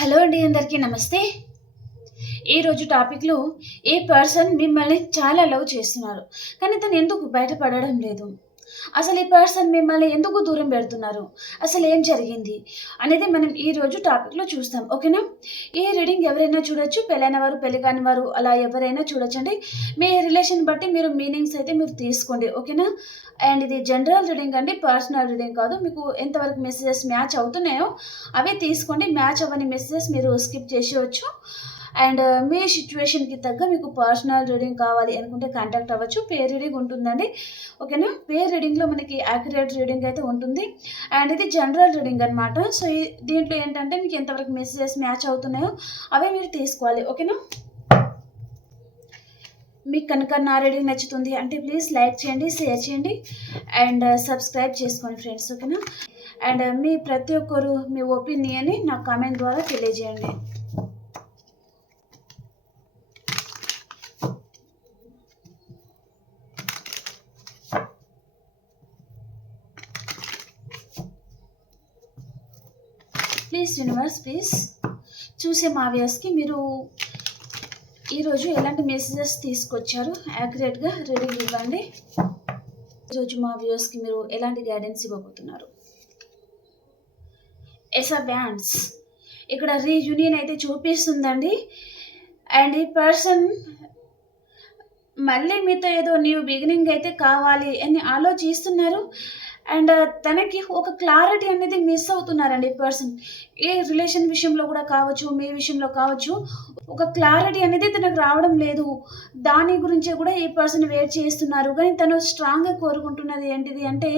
Hello అండి అందరికీ నమస్తే. ఈరోజు టాపిక్లో ఏ పర్సన్ మిమ్మల్ని చాలా లవ్ చేస్తున్నారు కానీ తను ఎందుకు బయటపడడం లేదు? అసలు ఈ పర్సన్ మిమ్మల్ని ఎందుకు దూరం పెడుతున్నారు? అసలు ఏం జరిగింది? అనేది మనం ఈ రోజు టాపిక్లో చూస్తాం. ఓకేనా? ఈ రీడింగ్ ఎవరైనా చూడొచ్చు పెళ్ళైన వారు పెళ్ళి కాని వారు అలా ఎవరైనా చూడొచ్చండి. మీ రిలేషన్ బట్టి మీరు మీనింగ్స్ అయితే మీరు తీసుకోండి. ఓకేనా? అండ్ ఇది జనరల్ రీడింగ్ అండి పర్సనల్ రీడింగ్ కాదు. మీకు ఎంతవరకు మెసేజెస్ మ్యాచ్ అవుతున్నాయో అవే తీసుకోండి. మ్యాచ్ అవ్వని మెసేజెస్ మీరు స్కిప్ చేసేయచ్చు. అండ్ uh, మీ సిచ్యువేషన్కి తగ్గ మీకు పర్సనల్ రీడింగ్ కావాలి అనుకుంటే కాంటాక్ట్ అవ్వచ్చు. పేర్ రీడింగ్ ఉంటుందండి. ఓకేనా పేర్ రీడింగ్లో మనకి యాక్యురేట్ రీడింగ్ అయితే ఉంటుంది. అండ్ ఇది జనరల్ రీడింగ్ అనమాట సో దీంట్లో ఏంటంటే మీకు ఎంతవరకు మెసేజెస్ మ్యాచ్ అవుతున్నాయో అవే మీరు తీసుకోవాలి. ఓకేనా మీకు కనుక నా రీడింగ్ నచ్చుతుంది అంటే ప్లీజ్ లైక్ చేయండి షేర్ చేయండి. అండ్ uh, సబ్స్క్రైబ్ చేసుకోండి ఫ్రెండ్స్ ఓకేనా అండ్ uh, మీ ప్రతి ఒక్కరు మీ ఒపీనియన్ని నా కామెంట్ ద్వారా తెలియజేయండి. ప్లీజ్ యూనివర్స్ ప్లీజ్ చూసే మా వ్యూస్కి మీరు ఈరోజు ఎలాంటి మెసేజెస్ తీసుకొచ్చారు? యాక్యురేట్గా రీడింగ్ ఇవ్వండి. ఈరోజు మా వ్యూస్కి మీరు ఎలాంటి గైడెన్స్ ఇవ్వబోతున్నారు? ఎస్ ఆ బ్యాండ్స్ ఇక్కడ రీయూనియన్ అయితే చూపిస్తుందండి. అండ్ ఈ పర్సన్ మళ్ళీ మీతో ఏదో న్యూ బిగినింగ్ అయితే కావాలి అని ఆలోచిస్తున్నారు. అండ్ తనకి ఒక క్లారిటీ అనేది మిస్ అవుతున్నారండి ఈ పర్సన్. ఏ రిలేషన్ విషయంలో కూడా కావచ్చు మీ విషయంలో కావచ్చు ఒక క్లారిటీ అనేది తనకు రావడం లేదు. దాని గురించి కూడా ఈ పర్సన్ వెయిట్ చేస్తున్నారు. కానీ తను స్ట్రాంగ్గా కోరుకుంటున్నది ఏంటిది అంటే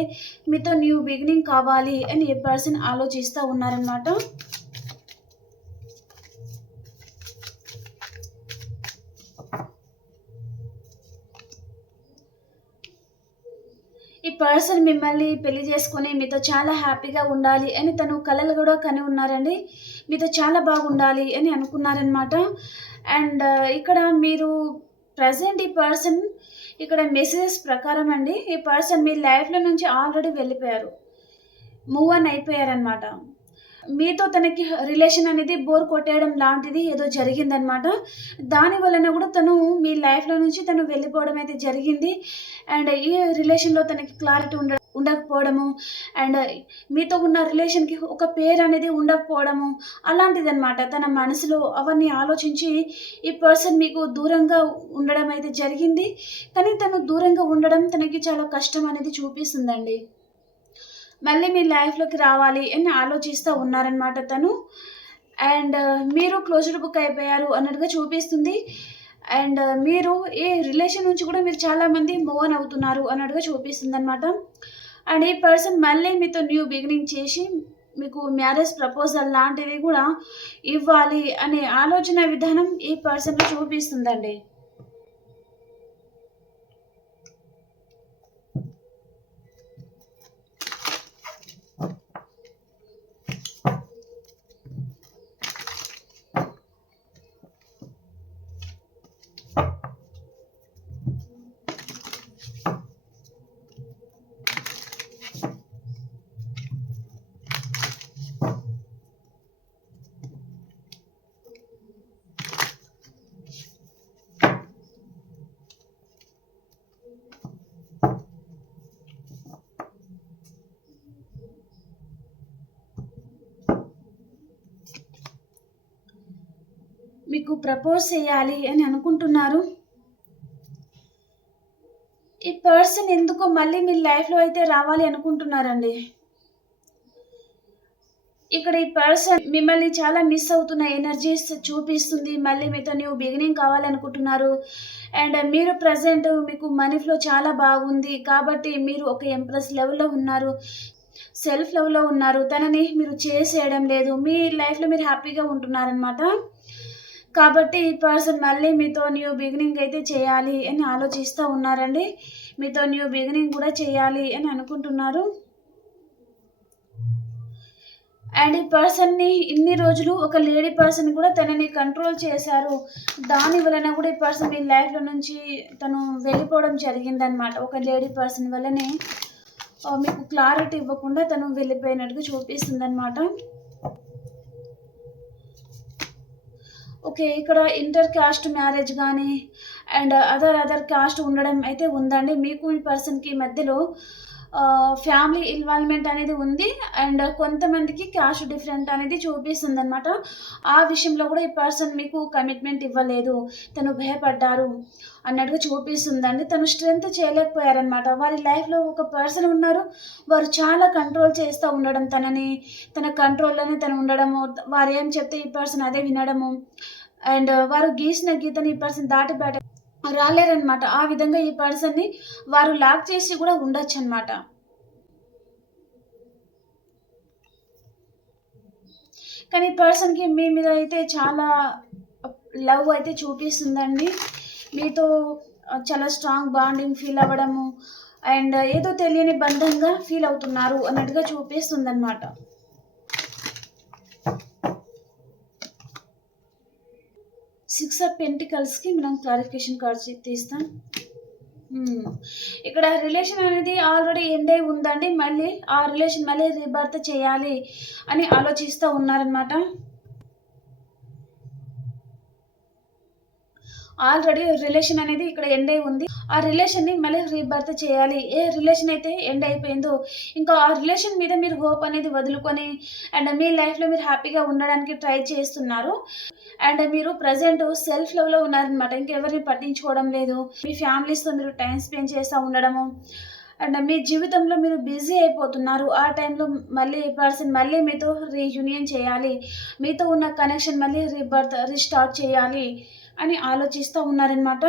మీతో న్యూ బిగినింగ్ కావాలి అని ఈ పర్సన్ ఆలోచిస్తూ ఉన్నారనమాట పర్సన్ మిమ్మల్ని పెళ్ళి చేసుకుని మీతో చాలా హ్యాపీగా ఉండాలి అని తను కళలు కూడా కని ఉన్నారండి. మీతో చాలా బాగుండాలి అని అనుకున్నారనమాట అండ్ uh, ఇక్కడ మీరు ప్రజెంట్ ఈ పర్సన్ ఇక్కడ మెసేజెస్ ప్రకారం అండి ఈ పర్సన్ మీ లైఫ్లో నుంచి ఆల్రెడీ వెళ్ళిపోయారు. మూవ్ ఆన్ అయిపోయారనమాట మీతో తనకి రిలేషన్ అనేది బోర్ కొట్టేయడం లాంటిది ఏదో జరిగిందనమాట దాని వలన కూడా తను మీ లైఫ్లో నుంచి తను వెళ్ళిపోవడం అయితే జరిగింది. అండ్ ఈ రిలేషన్లో తనకి క్లారిటీ ఉండ ఉండకపోవడము అండ్ మీతో ఉన్న రిలేషన్కి ఒక పేరు అనేది ఉండకపోవడము అలాంటిది అనమాట తన మనసులో అవన్నీ ఆలోచించి ఈ పర్సన్ మీకు దూరంగా ఉండడం అయితే జరిగింది. కానీ తను దూరంగా ఉండడం తనకి చాలా కష్టం అనేది చూపిస్తుందండి. మళ్ళీ మీ లైఫ్లోకి రావాలి అని ఆలోచిస్తూ ఉన్నారనమాట తను. అండ్ uh, మీరు క్లోజ్డ్ బుక్ అయిపోయారు అన్నట్టుగా చూపిస్తుంది. అండ్ uh, మీరు ఈ రిలేషన్ నుంచి కూడా మీరు చాలామంది మూవ్ ఆన్ అవుతున్నారు అన్నట్టుగా చూపిస్తుంది అనమాట అండ్ ఈ పర్సన్ మళ్ళీ మీతో న్యూ బిగినింగ్ చేసి మీకు మ్యారేజ్ ప్రపోజల్ లాంటివి కూడా ఇవ్వాలి అనే ఆలోచన విధానం ఈ పర్సన్ చూపిస్తుందండి మీకు ప్రపోజ్ చేయాలి అని అనుకుంటున్నారు. ఈ పర్సన్ ఎందుకో మళ్ళీ మీ లైఫ్లో అయితే రావాలి అనుకుంటున్నారండి? ఇక్కడ ఈ పర్సన్ మిమ్మల్ని చాలా మిస్ అవుతున్న ఎనర్జీస్ చూపిస్తుంది. మళ్ళీ మీతో న్యూ బిగినింగ్ కావాలనుకుంటున్నారు. అండ్ మీరు ప్రజెంట్ మీకు మనీ ఫ్లో చాలా బాగుంది. కాబట్టి మీరు ఒక ఎంప్రెస్ లెవెల్లో ఉన్నారు. సెల్ఫ్ లెవెల్లో ఉన్నారు. తనని మీరు చేసేయడం లేదు. మీ లైఫ్లో మీరు హ్యాపీగా ఉంటున్నారనమాట కాబట్టి ఈ పర్సన్ మళ్ళీ మీతో న్యూ బిగినింగ్ అయితే చేయాలి అని ఆలోచిస్తూ ఉన్నారండి. మీతో న్యూ బిగినింగ్ కూడా చేయాలి అని అనుకుంటున్నారు. అండ్ ఈ పర్సన్ని ఇన్ని రోజులు ఒక లేడీ పర్సన్ కూడా తనని కంట్రోల్ చేశారు. దాని వలన కూడా ఈ పర్సన్ మీ లైఫ్లో నుంచి తను వెళ్ళిపోవడం జరిగిందనమాట ఒక లేడీ పర్సన్ వల్లనే మీకు క్లారిటీ ఇవ్వకుండా తను వెళ్ళిపోయినట్టుగా చూపిస్తుంది అనమాట ఓకే ఇక్కడ ఇంటర్ కాస్ట్ మ్యారేజ్ కానీ అండ్ అదర్ అదర్ కాస్ట్ ఉండడం అయితే ఉందండి. మీకు ఈ పర్సన్కి మధ్యలో ఫ్యామిలీ ఇన్వాల్వ్మెంట్ అనేది ఉంది అండ్ కొంతమందికి క్యాష్ డిఫరెంట్ అనేది చూపిస్తుంది అనమాట ఆ విషయంలో కూడా ఈ పర్సన్ మీకు కమిట్మెంట్ ఇవ్వలేదు తను భయపడ్డారు అన్నట్టుగా చూపిస్తుందండి. తను స్ట్రెంగ్త్ చేయలేకపోయారనమాట వారి లైఫ్లో ఒక పర్సన్ ఉన్నారు వారు చాలా కంట్రోల్ చేస్తూ ఉండడం తనని తన కంట్రోల్లోనే తను ఉండడము వారు ఏం చెప్తే ఈ పర్సన్ అదే వినడము అండ్ వారు గీసిన గీతని ఈ పర్సన్ దాటి బయట రాలేరనమాట ఆ విధంగా ఈ పర్సన్ని వారు లాక్ చేసి కూడా ఉండొచ్చు అనమాట కానీ ఈ పర్సన్కి మీ మీద అయితే చాలా లవ్ అయితే చూపిస్తుందండి. మీతో చాలా స్ట్రాంగ్ బాండింగ్ ఫీల్ అవ్వడము అండ్ ఏదో తెలియని బంధంగా ఫీల్ అవుతున్నారు అన్నట్టుగా చూపిస్తుంది సిక్స్ ఆఫ్ పెంటికల్స్కి మనం క్లారిఫికేషన్ కార్డ్స్ తీస్తాం. ఇక్కడ రిలేషన్ అనేది ఆల్రెడీ ఎండ్ అయి ఉందండి. మళ్ళీ ఆ రిలేషన్ మళ్ళీ రీబర్త్ చేయాలి అని ఆలోచిస్తూ ఉన్నారనమాట ఆల్రెడీ రిలేషన్ అనేది ఇక్కడ ఎండ్ అయి ఉంది. ఆ రిలేషన్ని మళ్ళీ రీబర్త్ చేయాలి. ఏ రిలేషన్ అయితే ఎండ్ అయిపోయిందో ఇంకా ఆ రిలేషన్ మీద మీరు హోప్ అనేది వదులుకొని అండ్ మీ లైఫ్లో మీరు హ్యాపీగా ఉండడానికి ట్రై చేస్తున్నారు. అండ్ మీరు ప్రజెంట్ సెల్ఫ్ లవ్లో ఉన్నారనమాట ఇంకెవరిని పట్టించుకోవడం లేదు. మీ ఫ్యామిలీస్తో మీరు టైం స్పెండ్ చేస్తూ ఉండడము. అండ్ మీ జీవితంలో మీరు బిజీ అయిపోతున్నారు. ఆ టైంలో మళ్ళీ పర్సన్ మళ్ళీ మీతో రీయూనియన్ చేయాలి. మీతో ఉన్న కనెక్షన్ మళ్ళీ రీబర్త్ రీస్టార్ట్ చేయాలి. అని ఆలోచిస్తూ ఉన్నారనమాట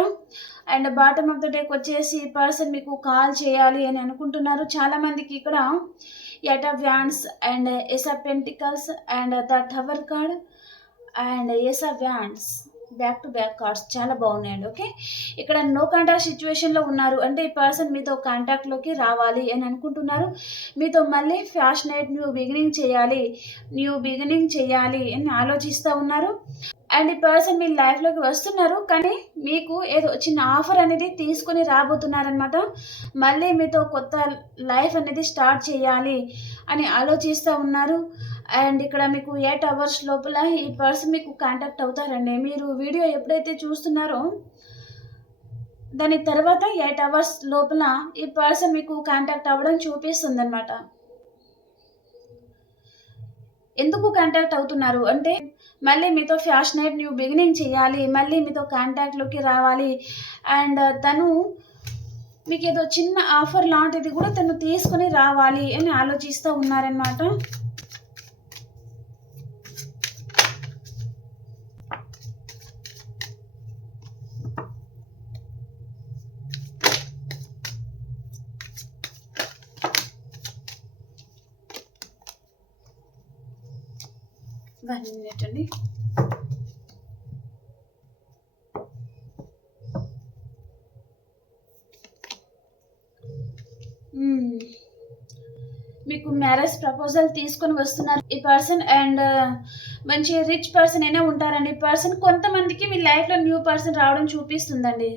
అండ్ బాటమ్ ఆఫ్ ద డేకి వచ్చేసి పర్సన్ మీకు కాల్ చేయాలి అని అనుకుంటున్నారు. చాలామందికి ఇక్కడ eight of wands and ace of pentacles and the tower card and ace of wands. Back to back cards చాలా బాగున్నాయండి ఓకే ఇక్కడ నో కాంటాక్ట్ సిచ్యువేషన్లో ఉన్నారు. అంటే ఈ పర్సన్ మీతో కాంటాక్ట్లోకి రావాలి అని అనుకుంటున్నారు. మీతో మళ్ళీ ఫ్యాషనేట్ న్యూ బిగినింగ్ చేయాలి న్యూ బిగినింగ్ చేయాలి అని ఆలోచిస్తూ ఉన్నారు. అండ్ ఈ పర్సన్ మీ లైఫ్లోకి వస్తున్నారు కానీ మీకు ఏదో చిన్న ఆఫర్ అనేది తీసుకొని రాబోతున్నారనమాట మళ్ళీ మీతో కొత్త లైఫ్ అనేది స్టార్ట్ చేయాలి అని ఆలోచిస్తూ ఉన్నారు. అండ్ ఇక్కడ మీకు ఎయిట్ అవర్స్ లోపల ఈ పర్సన్ మీకు కాంటాక్ట్ అవుతారండి. మీరు వీడియో ఎప్పుడైతే చూస్తున్నారో దాని తర్వాత ఎయిట్ అవర్స్ లోపల ఈ పర్సన్ మీకు కాంటాక్ట్ అవ్వడం చూపిస్తుంది అనమాట ఎందుకు కాంటాక్ట్ అవుతున్నారు? అంటే మళ్ళీ మీతో ఫ్యాషన్ ఫ్యాషనేట్ న్యూ బిగినింగ్ చేయాలి మళ్ళీ మీతో కాంటాక్ట్లోకి రావాలి. అండ్ తను మీకు ఏదో చిన్న ఆఫర్ లాంటిది కూడా తను తీసుకొని రావాలి అని ఆలోచిస్తూ ఉన్నారనమాట పెట్టండి. మీకు మ్యారేజ్ ప్రపోజల్ తీసుకొని వస్తున్నారు. ఈ పర్సన్ అండ్ మంచి రిచ్ పర్సన్ అయినా ఉంటారండి. ఈ పర్సన్ కొంతమందికి మీ లైఫ్లో న్యూ పర్సన్ రావడం చూపిస్తుందండి.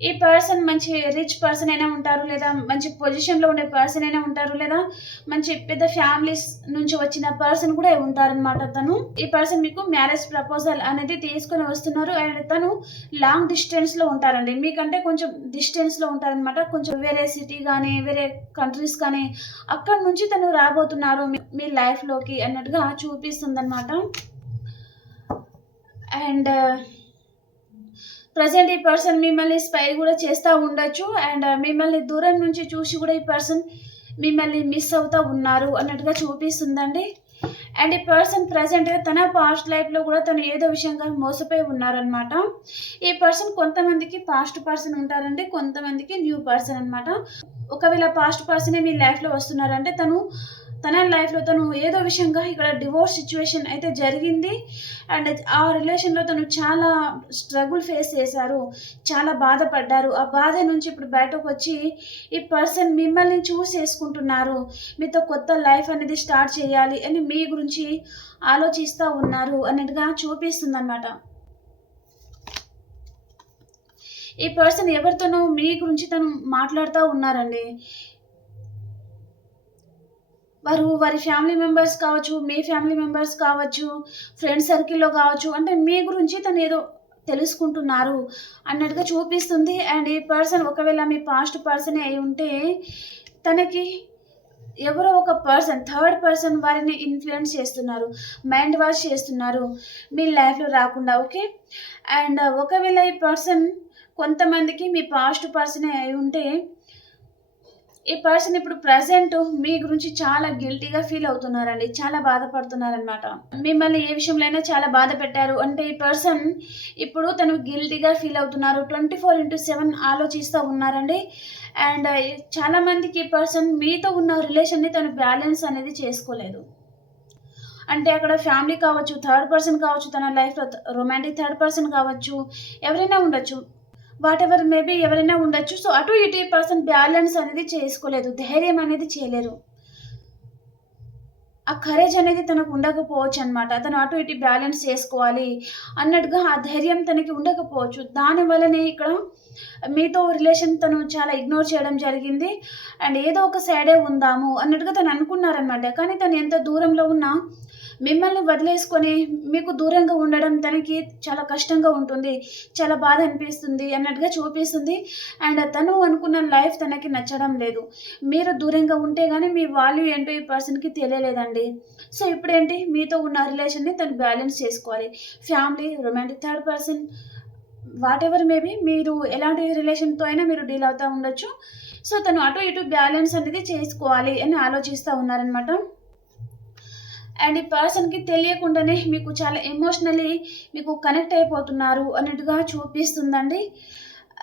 ఈ పర్సన్ మంచి రిచ్ పర్సన్ అయినా ఉంటారు లేదా మంచి పొజిషన్లో ఉండే పర్సన్ అయినా ఉంటారు లేదా మంచి పెద్ద ఫ్యామిలీస్ నుంచి వచ్చిన పర్సన్ కూడా ఉంటారనమాట తను. ఈ పర్సన్ మీకు మ్యారేజ్ ప్రపోజల్ అనేది తీసుకొని వస్తున్నారు అండ్ తను లాంగ్ డిస్టెన్స్లో ఉంటారండి. మీకంటే కొంచెం డిస్టెన్స్లో ఉంటారనమాట కొంచెం వేరే సిటీ కానీ వేరే కంట్రీస్ కానీ అక్కడ నుంచి తను రాబోతున్నారు మీ- మీ లైఫ్లోకి అన్నట్టుగా చూపిస్తుంది అనమాట అండ్ ప్రజెంట్ ఈ పర్సన్ మిమ్మల్ని స్పై కూడా చేస్తూ ఉండొచ్చు. అండ్ uh, మిమ్మల్ని దూరం నుంచి చూసి కూడా ఈ పర్సన్ మిమ్మల్ని మిస్ అవుతూ ఉన్నారు అన్నట్టుగా చూపిస్తుందండి. అండ్ ఈ పర్సన్ ప్రజెంట్గా తన పాస్ట్ లైఫ్లో కూడా తను ఏదో విషయంగా మోసపోయి ఉన్నారనమాట ఈ పర్సన్ కొంతమందికి పాస్ట్ పర్సన్ ఉంటారండి కొంతమందికి న్యూ పర్సన్ అనమాట ఒకవేళ పాస్ట్ పర్సనే మీ లైఫ్లో వస్తున్నారంటే తను తన లైఫ్లో తను ఏదో విషయంగా ఇక్కడ డివోర్స్ సిచ్యువేషన్ అయితే జరిగింది. అండ్ ఆ రిలేషన్లో తను చాలా స్ట్రగుల్ ఫేస్ చేశారు. చాలా బాధపడ్డారు. ఆ బాధ నుంచి ఇప్పుడు బయటకు వచ్చి ఈ పర్సన్ మిమ్మల్ని చూస్ చేసుకుంటున్నారు. మీతో కొత్త లైఫ్ అనేది స్టార్ట్ చేయాలి అని మీ గురించి ఆలోచిస్తూ ఉన్నారు అన్నట్టుగా చూపిస్తుంది అనమాట ఈ పర్సన్ ఎవరితోనో మీ గురించి తను మాట్లాడుతూ ఉన్నారండి. వారు వారి ఫ్యామిలీ మెంబర్స్ కావచ్చు, మీ ఫ్యామిలీ మెంబర్స్ కావచ్చు, ఫ్రెండ్ సర్కిల్‌లో కావచ్చు, అంటే మీ గురించి తను ఏదో తెలుసుకుంటున్నారు అన్నట్టుగా చూపిస్తుంది. అండ్ ఈ పర్సన్ ఒకవేళ మీ పాస్ట్ పర్సనే అయి ఉంటే, తనకి ఎవరో ఒక పర్సన్, థర్డ్ పర్సన్ వారిని ఇన్ఫ్లుయెన్స్ చేస్తున్నారు. మైండ్ వాష్ చేస్తున్నారు. మీ లైఫ్‌లో రాకుండా ఓకే. అండ్ ఒకవేళ ఈ పర్సన్ కొంతమందికి మీ పాస్ట్ పర్సనే అయి ఉంటే, ఈ పర్సన్ ఇప్పుడు ప్రజెంట్ మీ గురించి చాలా గిల్టీగా ఫీల్ అవుతున్నారండి. చాలా బాధపడుతున్నారనమాట. మిమ్మల్ని ఏ విషయంలో అయినా చాలా బాధ పెట్టారు అంటే ఈ పర్సన్ ఇప్పుడు తను గిల్టీగా ఫీల్ అవుతున్నారు. ట్వంటీ ఫోర్ ఇంటూ సెవెన్ ఆలోచిస్తూ ఉన్నారండి. అండ్ uh, చాలామందికి ఈ పర్సన్ మీతో ఉన్న రిలేషన్‌ని తను బ్యాలెన్స్ అనేది చేసుకోలేదు. అంటే అక్కడ ఫ్యామిలీ కావచ్చు, థర్డ్ పర్సన్ కావచ్చు, తన లైఫ్‌లో రొమాంటిక్ థర్డ్ పర్సన్ కావచ్చు, ఎవరైనా ఉండొచ్చు. వాట్ ఎవర్ మేబీ ఎవరైనా ఉండొచ్చు. సో, అటు ఇటు ఈ పర్సన్ బ్యాలెన్స్ అనేది చేసుకోలేదు. ధైర్యం అనేది చేయలేరు. ఆ కరేజ్ అనేది తనకు ఉండకపోవచ్చు అనమాట తను అటు ఇటు బ్యాలెన్స్ చేసుకోవాలి అన్నట్టుగా ఆ ధైర్యం తనకి ఉండకపోవచ్చు. దానివల్లనే ఇక్కడ మీతో రిలేషన్ తను చాలా ఇగ్నోర్ చేయడం జరిగింది. అండ్ ఏదో ఒక సైడే ఉందాము అన్నట్టుగా తను అనుకున్నారనమాట. కానీ తను ఎంత దూరంలో ఉన్నా మిమ్మల్ని వదిలేసుకొని మీకు దూరంగా ఉండడం తనకి చాలా కష్టంగా ఉంటుంది. చాలా బాధ అనిపిస్తుంది అన్నట్టుగా చూపిస్తుంది. అండ్ తను అనుకున్న లైఫ్ తనకి నచ్చడం లేదు. మీరు దూరంగా ఉంటే కానీ మీ వాల్యూ ఏంటో ఈ పర్సన్‌కి తెలియలేదండి. సో, ఇప్పుడేంటి మీతో ఉన్న రిలేషన్‌ని తను బ్యాలెన్స్ చేసుకోవాలి. Family, romantic third person whatever maybe మీరు ఎలాంటి రిలేషన్‌తో అయినా మీరు డీల్ అవుతూ ఉండొచ్చు. సో, తను అటు ఇటు బ్యాలెన్స్ అనేది చేసుకోవాలి అని ఆలోచిస్తూ ఉన్నారనమాట. అండ్ ఈ పర్సన్‌కి తెలియకుండానే మీకు చాలా ఎమోషనల్లీ మీకు కనెక్ట్ అయిపోతున్నారు అన్నట్టుగా చూపిస్తుందండి.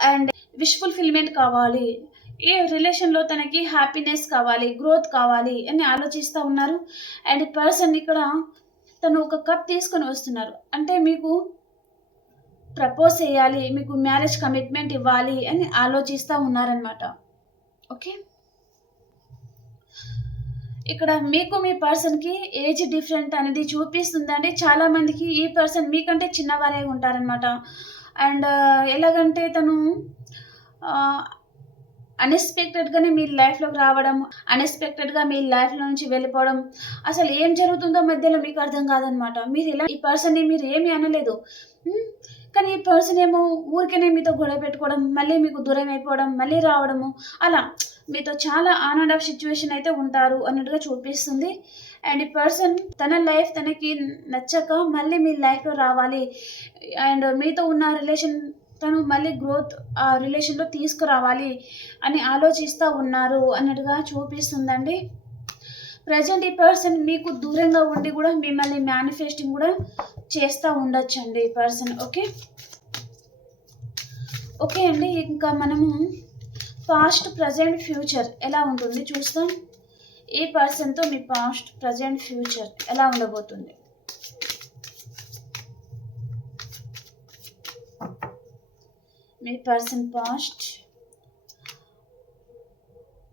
అండ్ విష్ ఫుల్‌ఫిల్‌మెంట్ కావాలి. ఈ రిలేషన్‌లో తనకి హ్యాపీనెస్ కావాలి, గ్రోత్ కావాలి అని ఆలోచిస్తూ ఉన్నారు. అండ్ పర్సన్ ఇక్కడ తను ఒక కప్ తీసుకొని వస్తున్నారు. అంటే మీకు ప్రపోజ్ చేయాలి, మీకు మ్యారేజ్ కమిట్మెంట్ ఇవ్వాలి అని ఆలోచిస్తూ ఉన్నారనమాట. ఓకే. ఇక్కడ మీకు మీ పర్సన్‌కి ఏజ్ డిఫరెంట్ అనేది చూపిస్తుందండి. చాలామందికి ఈ పర్సన్ మీకంటే చిన్నవారే ఉంటారనమాట. అండ్ uh, ఎలాగంటే తను ఆహ్, అన్‌ఎక్స్‌పెక్టెడ్‌గానే మీ లైఫ్‌లోకి రావడం, అన్‌ఎక్స్‌పెక్టెడ్‌గా మీ లైఫ్‌లో నుంచి వెళ్ళిపోవడం. అసలు ఏం జరుగుతుందో మధ్యలో మీకు అర్థం కాదనమాట. మీరు ఇలా ఈ పర్సన్‌ని మీరు ఏమి అనలేదు. కానీ ఈ పర్సన్ ఏమో ఊరికేనే మీతో గొడవ పెట్టుకోవడం, మళ్ళీ మీకు దూరం అయిపోవడం, మళ్ళీ రావడము అలా మీతో చాలా ఆన్ అండ్ ఆఫ్ సిచ్యువేషన్ అయితే ఉంటారు అన్నట్టుగా చూపిస్తుంది. అండ్ ఈ పర్సన్ తన లైఫ్ తనకి నచ్చక మళ్ళీ మీ లైఫ్‌లో రావాలి. అండ్ మీతో ఉన్న రిలేషన్ తను మళ్ళీ గ్రోత్ ఆ రిలేషన్‌లో తీసుకురావాలి అని ఆలోచిస్తూ ఉన్నారు అన్నట్టుగా చూపిస్తుందండి. ప్రజెంట్ ఈ పర్సన్ మీకు దూరంగా ఉండి కూడా మిమ్మల్ని మేనిఫెస్టింగ్ కూడా చేస్తూ ఉండొచ్చండి ఈ పర్సన్. ఓకే. ఓకే అండి. ఇంకా మనము పాస్ట్, ప్రెజెంట్, ఫ్యూచర్ ఎలా ఉంటుంది చూస్తాం. ఈ పర్సన్‌తో మీ పాస్ట్, ప్రెజెంట్, ఫ్యూచర్ ఎలా ఉండబోతుంది? మీ పర్సన్ పాస్ట్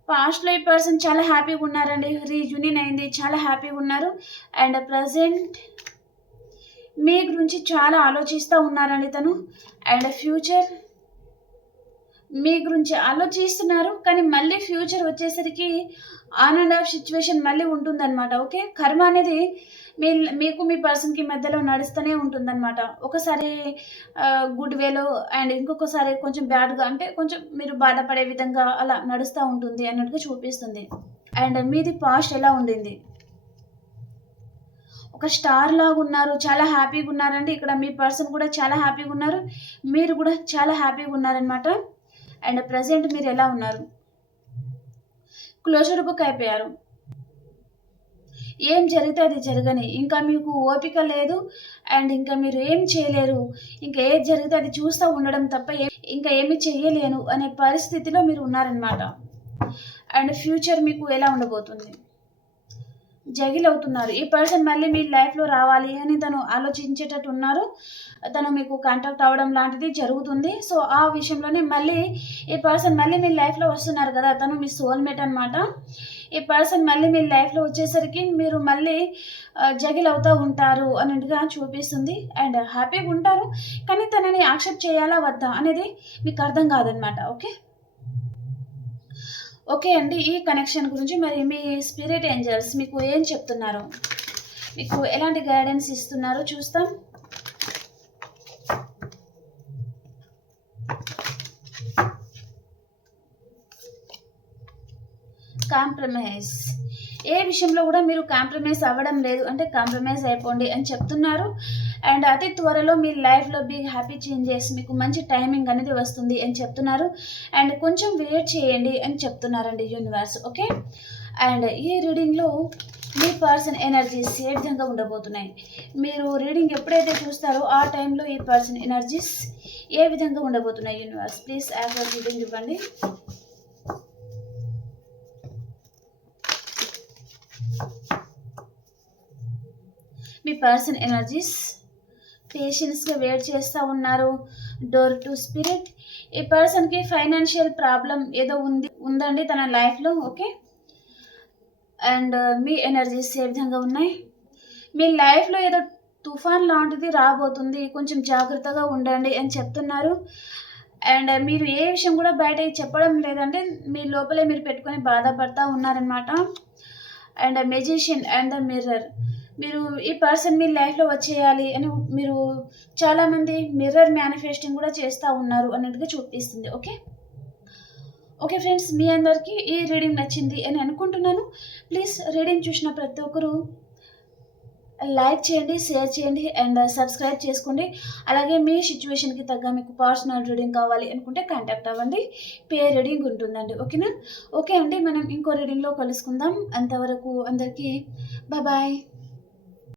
పాస్ట్‌లో ఈ పర్సన్ చాలా హ్యాపీగా ఉన్నారండి. రీయూనియన్ అయింది. చాలా హ్యాపీగా ఉన్నారు. అండ్ ప్రజెంట్ మీ గురించి చాలా ఆలోచిస్తూ ఉన్నారండి తను. అండ్ ఫ్యూచర్ మీ గురించి ఆలోచిస్తున్నారు. కానీ మళ్ళీ ఫ్యూచర్ వచ్చేసరికి ఆన్ అండ్ ఆఫ్ సిచ్యువేషన్ మళ్ళీ ఉంటుందనమాట. ఓకే. కర్మ అనేది మీ మీకు మీ పర్సన్‌కి మధ్యలో నడుస్తూనే ఉంటుందనమాట. ఒకసారి గుడ్ వేలో అండ్ ఇంకొకసారి కొంచెం బ్యాడ్‌గా అంటే కొంచెం మీరు బాధపడే విధంగా అలా నడుస్తూ ఉంటుంది అన్నట్టుగా చూపిస్తుంది. అండ్ మీది పాస్ట్ ఎలా ఉండింది? ఒక స్టార్ లాగా ఉన్నారు. చాలా హ్యాపీగా ఉన్నారండి. ఇక్కడ మీ పర్సన్ కూడా చాలా హ్యాపీగా ఉన్నారు. మీరు కూడా చాలా హ్యాపీగా ఉన్నారనమాట. అండ్ ప్రజెంట్ మీరు ఎలా ఉన్నారు? క్లోజర్ బుక్ అయిపోయారు. ఏం జరిగితే అది జరగని. ఇంకా మీకు ఓపిక లేదు. అండ్ ఇంకా మీరు ఏం చేయలేరు. ఇంకా ఏది జరిగితే అది చూస్తా ఉండడం తప్ప ఇంకా ఏమి చేయలేను అనే పరిస్థితిలో మీరు ఉన్నారనమాట. అండ్ ఫ్యూచర్ మీకు ఎలా ఉండబోతుంది? జగిల్ అవుతున్నారు. ఈ పర్సన్ మళ్ళీ మీ లైఫ్‌లో రావాలి అని తను ఆలోచించేటట్టు ఉన్నారు. తను మీకు కాంటాక్ట్ అవ్వడం లాంటిది జరుగుతుంది. సో, ఆ విషయంలోనే మళ్ళీ ఈ పర్సన్ మళ్ళీ మీ లైఫ్‌లో వస్తున్నారు కదా! తను మీ సోల్‌మేట్ అనమాట. ఈ పర్సన్ మళ్ళీ మీ లైఫ్‌లో వచ్చేసరికి మీరు మళ్ళీ జగిల్ అవుతూ ఉంటారు అన్నట్టుగా చూపిస్తుంది. అండ్ హ్యాపీగా ఉంటారు. కానీ తనని యాక్సెప్ట్ చేయాలా? వద్దా? అనేది మీకు అర్థం కాదనమాట. ఓకే. ఓకే అండి ఈ కనెక్షన్ గురించి మరి మీ స్పిరిట్ ఏంజల్స్ మీకు ఏం చెప్తున్నారు? మీకు ఎలాంటి గైడెన్స్ ఇస్తున్నారో? చూస్తాం. కాంప్రమైజ్. ఏ విషయంలో కూడా మీరు కాంప్రమైజ్ అవ్వడం లేదు అంటే కాంప్రమైజ్ అయిపోండి అని చెప్తున్నారు. అండ్ అతి త్వరలో మీ లైఫ్లో బిగ్ హ్యాపీ చేంజెస్ మీకు మంచి టైమింగ్ అనేది వస్తుంది అని చెప్తున్నారు. అండ్ కొంచెం వెయిట్ చేయండి అని చెప్తున్నారండి యూనివర్స్ ఓకే? అండ్ ఈ రీడింగ్లో మీ పర్సన్ ఎనర్జీస్ ఏ విధంగా ఉండబోతున్నాయి? మీరు రీడింగ్ ఎప్పుడైతే చూస్తారో ఆ టైంలో ఈ పర్సన్ ఎనర్జీస్ ఏ విధంగా ఉండబోతున్నాయి యూనివర్స్? ప్లీజ్ యాక్చువల్ రీడింగ్ ఇవ్వండి. మీ పర్సన్ ఎనర్జీస్ పేషెన్స్గా వెయిట్ చేస్తూ ఉన్నారు. డోర్ టు స్పిరిట్ ఈ పర్సన్కి ఫైనాన్షియల్ ప్రాబ్లం ఏదో ఉంది ఉందండి తన లైఫ్లో ఓకే అండ్ మీ ఎనర్జీస్ ఏ విధంగా ఉన్నాయి? మీ లైఫ్లో ఏదో తుఫాన్ లాంటిది రాబోతుంది కొంచెం జాగ్రత్తగా ఉండండి అని చెప్తున్నారు. అండ్ uh, మీరు ఏ విషయం కూడా బయట చెప్పడం లేదంటే మీ లోపలే మీరు పెట్టుకొని బాధపడతా ఉన్నారనమాట and magician and the mirror మీరు ఈ పర్సన్ మీ లైఫ్లో వచ్చేయాలి అని మీరు చాలామంది మిర్రర్ మేనిఫెస్టింగ్ కూడా చేస్తూ ఉన్నారు అన్నట్టుగా చూపిస్తుంది ఓకే ఓకే ఫ్రెండ్స్ మీ అందరికీ ఈ రీడింగ్ నచ్చింది అని అనుకుంటున్నాను. ప్లీజ్ రీడింగ్ చూసిన ప్రతి ఒక్కరూ లైక్ చేయండి షేర్ చేయండి అండ్ సబ్స్క్రైబ్ చేసుకోండి. అలాగే మీ సిచ్యువేషన్కి తగ్గ మీకు పర్సనల్ రీడింగ్ కావాలి అనుకుంటే కాంటాక్ట్ అవ్వండి. పే రీడింగ్ ఉంటుందండి ఓకేనా ఓకే అండి మనం ఇంకో రీడింగ్లో కలుసుకుందాం. అంతవరకు అందరికీ బాయ్